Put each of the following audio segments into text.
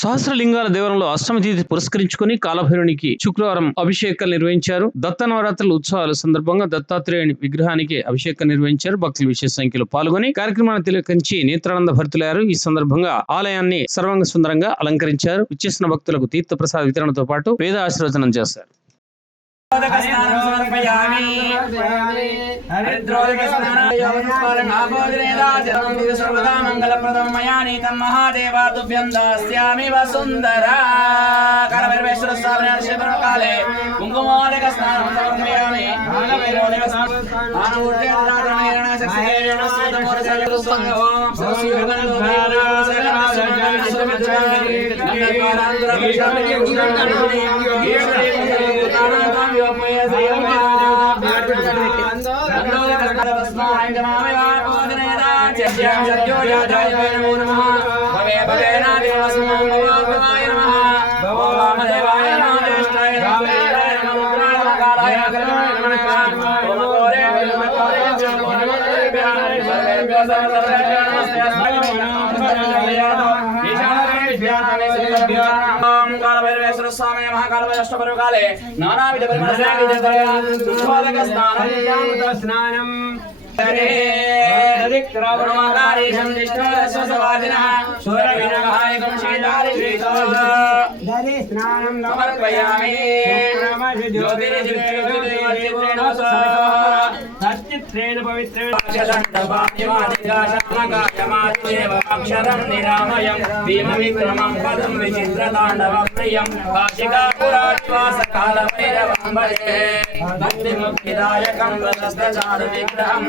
సహస్రలింగాల దేవరంలో అష్టమి తిథి పురస్కరించుకుని కాలభైరునికి శుక్రవారం అభిషేకాలు నిర్వహించారు. దత్త నవరాత్రుల ఉత్సవాల సందర్భంగా దత్తాత్రేయుని విగ్రహానికి అభిషేకం నిర్వహించారు. భక్తులు విశేష సంఖ్యలో పాల్గొని కార్యక్రమాన్ని తిలకించి నేత్రానంద భరితులయ్యారు. ఈ సందర్భంగా ఆలయాన్ని సర్వాంగ సుందరంగా అలంకరించారు. విచ్చేసిన భక్తులకు తీర్థ ప్రసాద వితరణతో పాటు వేద ఆశీర్వచనం చేశారు. स्वामी महाकालवष्टपरुकाले नानाविध स्नानम् सच्चित्रेण पवित्रेण अक्षरं निरामयं भीमविक्रमं पदं विचित्रताण्डवं प्रियं काशिकापुरादिवासकालभैरवं भजे भक्तिमुक्तिदायकं रसस्थचारुविग्रहं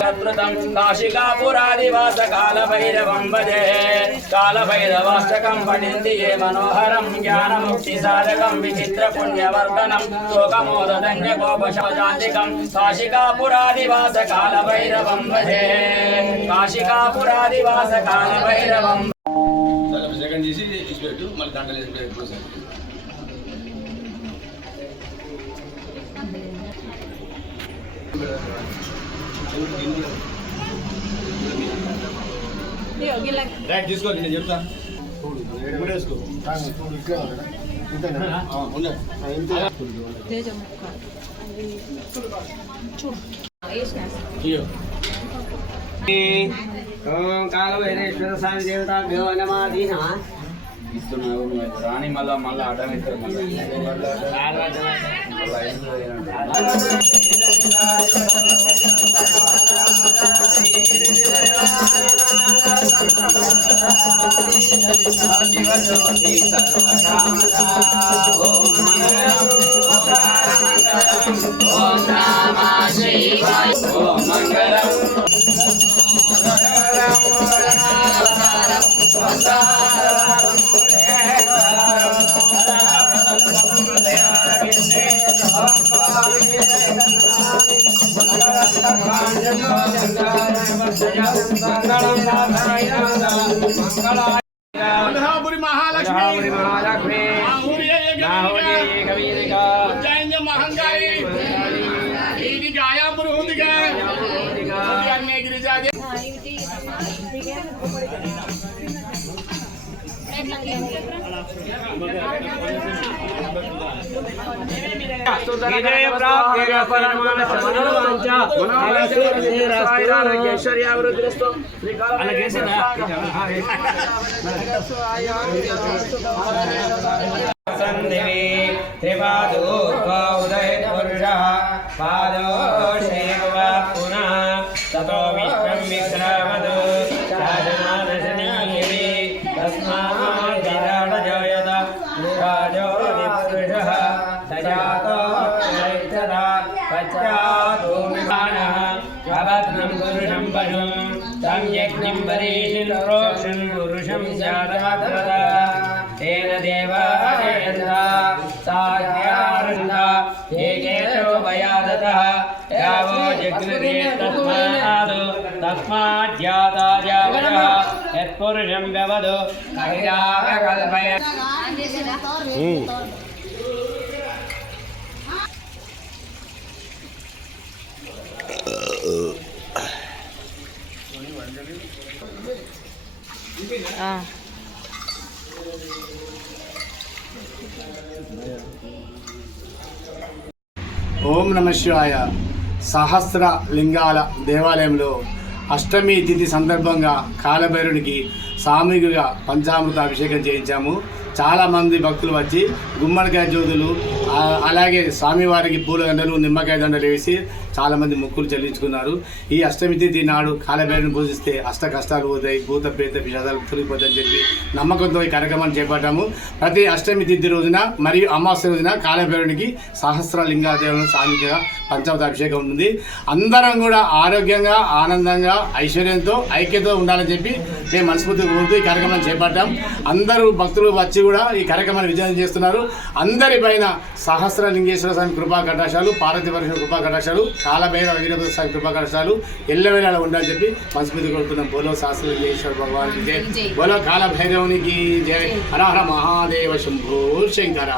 शत्रुतं काशिकापुरादिवासकालभैरवं भजे कालभैरवाष्टकं पठन्ति ये मनोहरं ज्ञानमुक्तिसाधकं विचित्रपुण्यवर्धनं शोकमोदधन्यकोपशान्तिकं काशिकापुरादिवासकालभैरवं भजे काशिकापुरादिवासकालभैरवं సెకండ్ చేసి ఇచ్చిపెట్టు మళ్ళీ దాంట్లో ఎప్పుడు సార్ రైట్ తీసుకోండి నేను చెప్తా ఓం కాలభైరేశ్వర స్వామి దేవతాభ్యో నమః ఇస్తున్నావు రాణి మళ్ళా అడ్డం ఇస్తారు महालक्ष्मी ततो विश्वं विक्रामदो तस्मात् राजो विपुरुषः सजातो नैच्छता पश्चातो विमानः अभद्रं पुरुषं पशुं तं यज्ञं परीशिरोक्षं पुरुषं स्यादभद्रता तेन देवायन्ता साध्यारुन्धा एकेशोभयादतः यावो जग्रे तस्माज्जाता जावतः यत्पुरुषं व्यवदो कहिराः कल्पय ఓం నమ శివాయ. సహస్ర లింగాల దేవాలయంలో అష్టమి తిథి సందర్భంగా కాలభైరునికి సామూహికంగా పంచామృత అభిషేకం చేయించాము. చాలామంది భక్తులు వచ్చి గుమ్మడికాయ జ్యోతులు అలాగే స్వామివారికి పూలదండలు నిమ్మకాయ దండలు వేసి చాలామంది మొక్కులు చెల్లించుకున్నారు. ఈ అష్టమి తిథి నాడు కాలభైరుని పూజిస్తే అష్ట కష్టాలు పోతాయి, భూత ప్రేత విషాదాలు తొలగిపోతాయని చెప్పి నమ్మకంతో ఈ కార్యక్రమాన్ని చేపట్టాము. ప్రతి అష్టమి తిథి రోజున మరియు అమావాస్య రోజున కాలభైరునికి సహస్ర లింగాల దేవుని సామూహికంగా పంచామృత అభిషేకం ఉంటుంది. అందరం కూడా ఆరోగ్యంగా ఆనందంగా ఐశ్వర్యంతో ఐక్యతో ఉండాలని చెప్పి మేము మనస్ఫూర్తిగా కోరుతూ ఈ కార్యక్రమాన్ని చేపట్టాం. అందరూ భక్తులు వచ్చి కూడా ఈ కార్యక్రమాన్ని విజయం చేస్తున్నారు. అందరి పైన సహస్ర లింగేశ్వర స్వామి కృపా కటాక్షాలు, పార్వతీ పరమేశ్వర కృపా కటాక్షాలు, కాలభైరవ వీరభద్ర స్వామి కృపా కటాక్షాలు ఎల్లవేళలా ఉండాలని చెప్పి మనస్ఫూర్తిగా కోరుతున్నాం. బోలో సహస్ర లింగేశ్వర భగవానికి జై, బోలో కాలభైరవునికి జై. హర హర మహాదేవ శంభో శంకర.